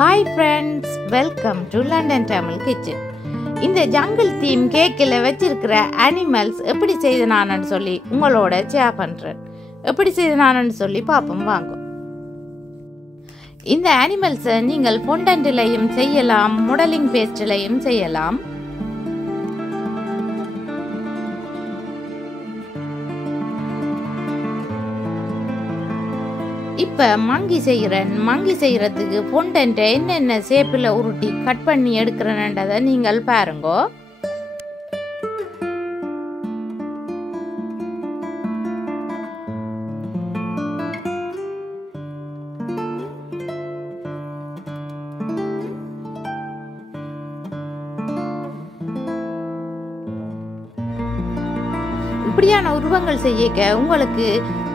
Hi friends, welcome to London Tamil Kitchen. இந்த jungle theme கேக்கில் வச்சிருக்கிற அனிமல்ஸ் எப்படி செய்தனான்னு சொல்லி உங்களோட ஷேர் பண்ணுறேன். எப்படி செய்தனான்னு சொல்லி பார்ப்போம் வாங்க. இந்த அனிமல்ஸை நீங்கள் ஃபொண்டன்ட்லையும் செய்யலாம், மாடலிங் பேஸ்ட்லையும் செய்யலாம். இப்போ மங்கி செய்கிறதுக்கு ஃபொண்டன்ட்டை என்னென்ன ஷேப்பில் உருட்டி கட் பண்ணி எடுக்கிறேன்றதை நீங்கள் பாருங்க. இப்படியான உருவங்கள் செய்ய உங்களுக்கு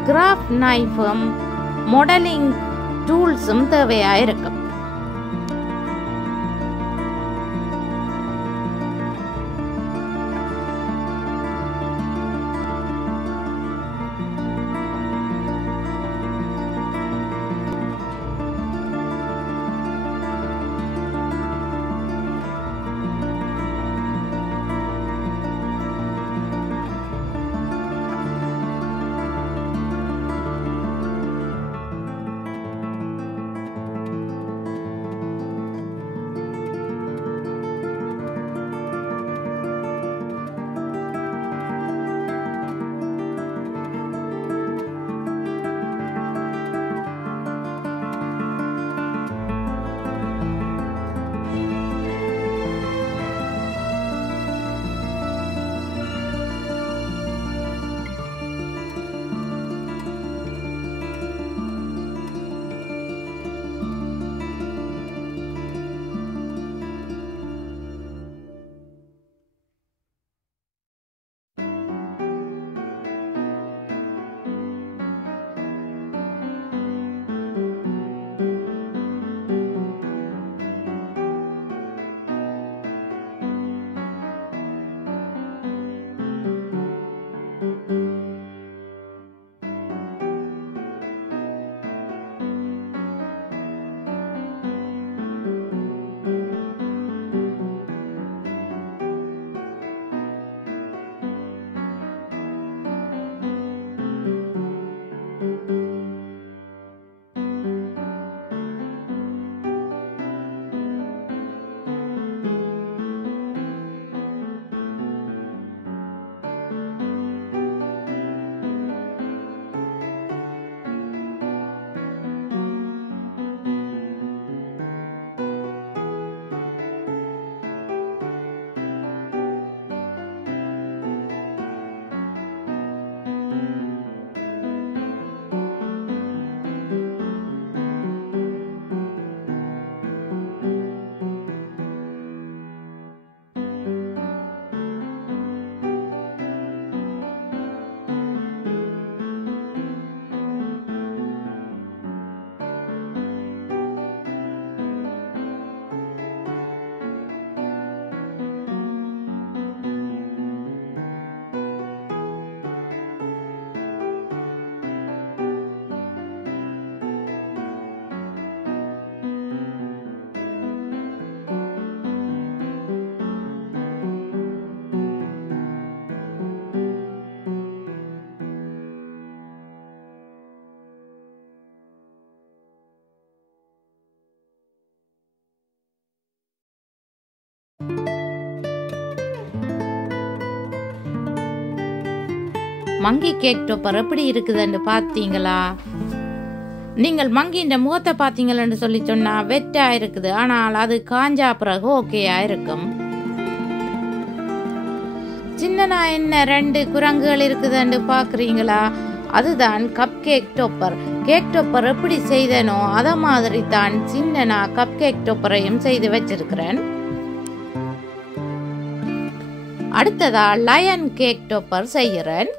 கிராஃப்ட் நைஃபும் மாடலிங் டூல்ஸும் தேவையாக இருக்கும். மங்கி கேக் டோப்பர் எப்படி இருக்குதுன்னு பார்த்தீங்களா? நீங்கள் மங்கின்ற முகத்தை பார்த்தீங்களன்னு சொல்லி சொன்னால் வெட்டாக இருக்குது, ஆனால் அது காஞ்சா பிறகு ஓகேயா இருக்கும். சின்னனா என்ன 2 குரங்குகள் இருக்குதுன்னு பார்க்குறீங்களா? அதுதான் கப் கேக் டோப்பர். கேக் டோப்பர் எப்படி செய்தனோ அதை மாதிரி தான் சின்னனா கப் கேக் டோப்பரையும் செய்து வச்சிருக்கிறேன். அடுத்ததா லயன் கேக் டோப்பர் செய்கிறேன்.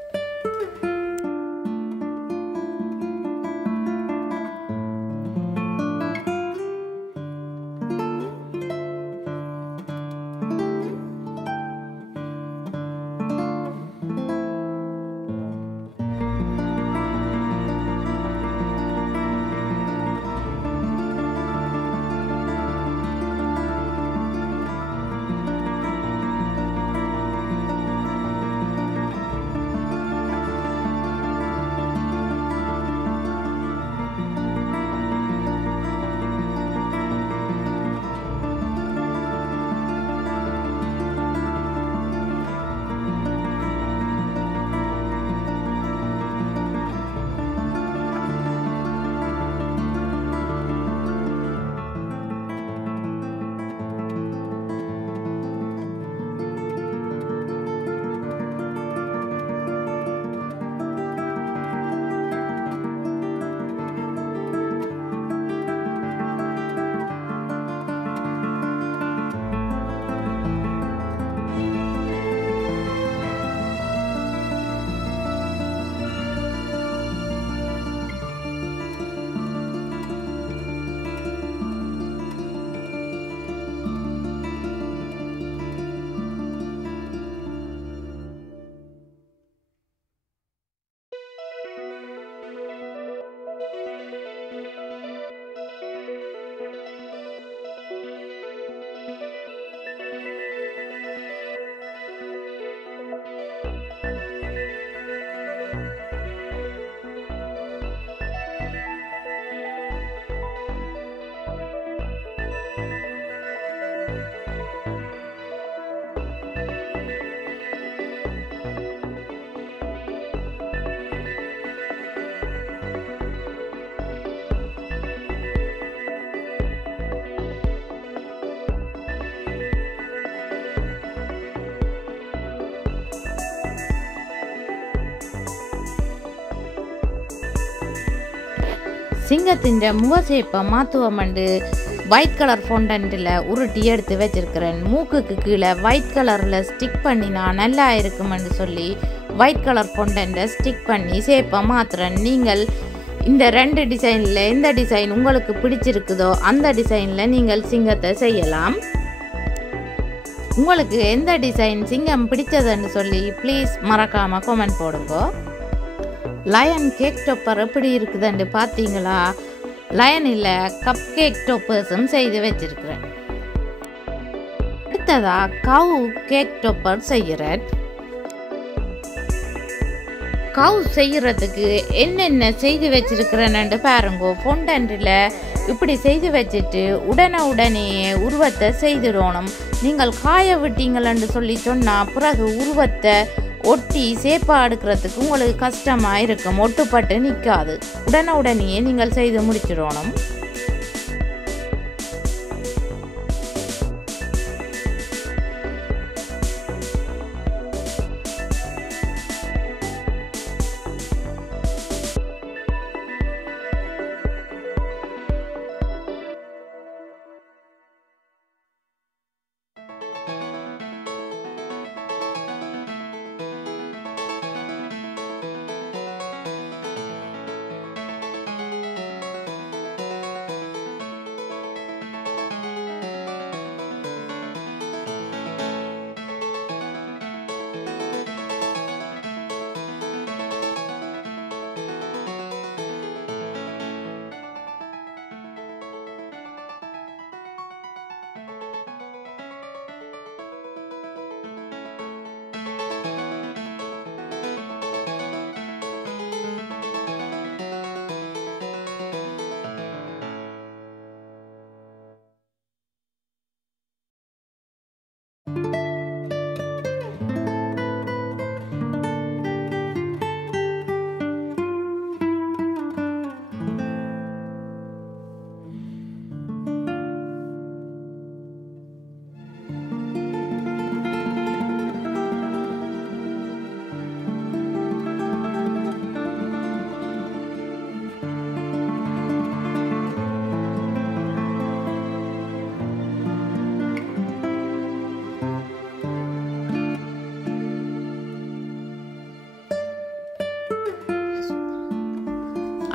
சிங்கத்தின் முகசேப்பை மாற்றுவோம்ண்டு ஒயிட் கலர் ஃபொண்டன்ட்டில் உருட்டி எடுத்து வச்சிருக்கிறேன். மூக்குக்கு கீழே ஒயிட் கலரில் ஸ்டிக் பண்ணினா நல்லா இருக்குமென்று சொல்லி ஒயிட் கலர் ஃபொண்டன்ட்டை ஸ்டிக் பண்ணி சேப்பை மாற்றுறேன். நீங்கள் இந்த 2 டிசைனில் எந்த டிசைன் உங்களுக்கு பிடிச்சிருக்குதோ அந்த டிசைனில் நீங்கள் சிங்கத்தை செய்யலாம். உங்களுக்கு எந்த டிசைன் சிங்கம் பிடிச்சதுன்னு சொல்லி ப்ளீஸ் மறக்காமல் கமெண்ட் போடுங்க. லயன் கேக் டாப்பர் எப்படி இருக்குதுன்னு பார்த்தீங்களா? லயனில் கப் கேக் டாப்பர்ஸும் செய்து வச்சிருக்கிறேன். அடுத்ததா கவு கேக் டாப்பர் செய்கிறேன். கவு செய்கிறதுக்கு என்னென்ன செய்து வச்சிருக்கிறேன்னு பாருங்க. ஃபொண்டன்ட்டில் இப்படி செய்து வச்சுட்டு உடனே உருவத்தை செய்திடணும். நீங்கள் காய விட்டீங்களன்னு சொல்லி சொன்னால் பிறகு உருவத்தை ஒட்டி சேப்பா எடுக்கிறதுக்கு உங்களுக்கு கஷ்டமாக இருக்கும், ஒட்டுப்பட்டு நிற்காது. உடனே நீங்கள் செய்து முடிச்சிடணும்.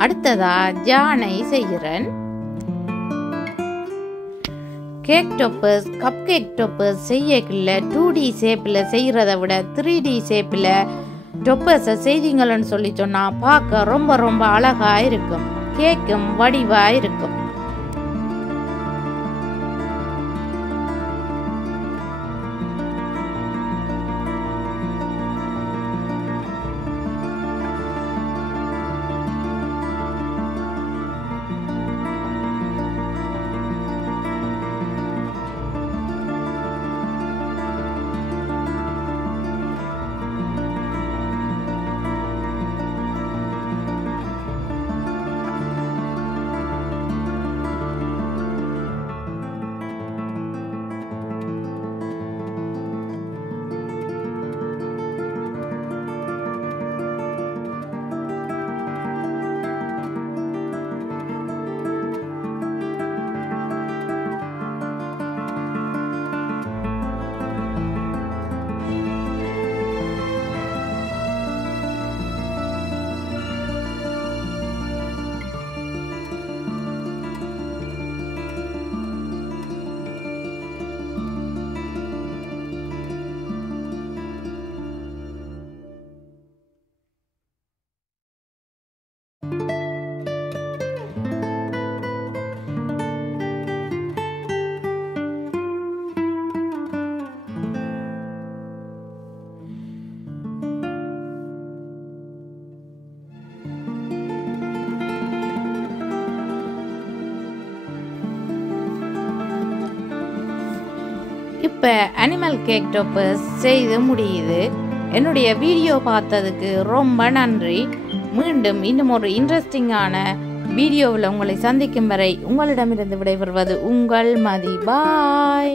அடுத்ததா ஜானை செய்கிறேன். Cake toppers cupcake toppers செய்யக்குள்ள 2D ஷேப்பில் செய்கிறத விட 3D ஷேப்பில் டாப்பர்ஸை செய்தீங்கன்னு சொல்லி சொன்னால் பார்க்க ரொம்ப அழகாக இருக்கும், கேக்கும் வடிவாக இருக்கும். இப்போ அனிமல் கேக் டாப்பர்ஸ் செய்து முடியுது. என்னுடைய வீடியோ பார்த்ததுக்கு ரொம்ப நன்றி. மீண்டும் இன்னும் ஒரு இன்ட்ரெஸ்டிங்கான வீடியோவில் உங்களை சந்திக்கும் வரை உங்களிடமிருந்து விடைபெறுவது உங்கள் மதி. பாய்.